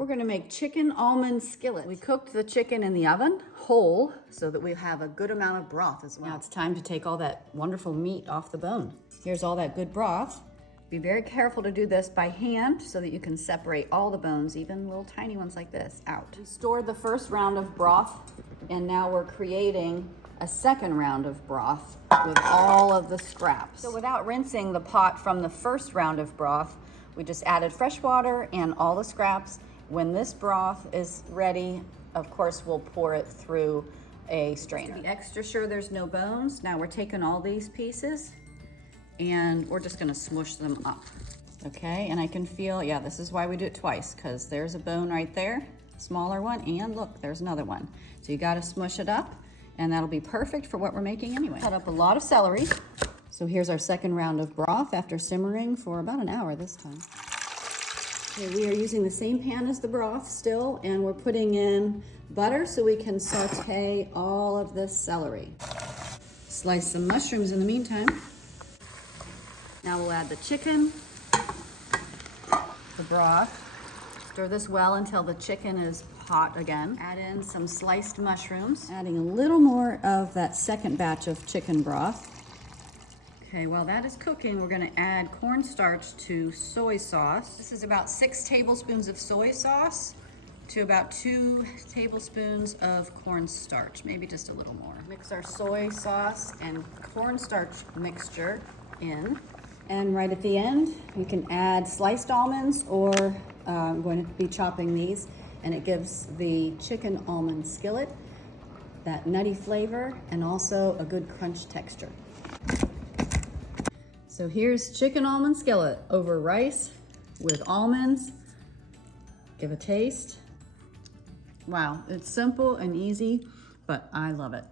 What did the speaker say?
We're gonna make chicken almond skillet. We cooked the chicken in the oven whole so that we have a good amount of broth as well. Now it's time to take all that wonderful meat off the bone. Here's all that good broth. Be very careful to do this by hand so that you can separate all the bones, even little tiny ones like this, out. We stored the first round of broth and now we're creating a second round of broth with all of the scraps. So without rinsing the pot from the first round of broth, we just added fresh water and all the scraps. When this broth is ready, of course, we'll pour it through a strainer. To be extra sure there's no bones, now we're taking all these pieces and we're just gonna smush them up. Okay, and I can feel, yeah, this is why we do it twice, because there's a bone right there, smaller one, and look, there's another one. So you gotta smush it up, and that'll be perfect for what we're making anyway. Cut up a lot of celery. So here's our second round of broth after simmering for about an hour this time. Okay, we are using the same pan as the broth still, and we're putting in butter so we can saute all of this celery. Slice some mushrooms in the meantime. Now we'll add the chicken, the broth. Stir this well until the chicken is hot again. Add in some sliced mushrooms, adding a little more of that second batch of chicken broth. Okay, while that is cooking, we're gonna add cornstarch to soy sauce. This is about 6 tablespoons of soy sauce to about 2 tablespoons of cornstarch, maybe just a little more. Mix our soy sauce and cornstarch mixture in. And right at the end, you can add sliced almonds, or I'm going to be chopping these, and it gives the chicken almond skillet that nutty flavor and also a good crunch texture. So here's chicken almond skillet over rice with almonds. Give a taste. Wow, it's simple and easy, but I love it.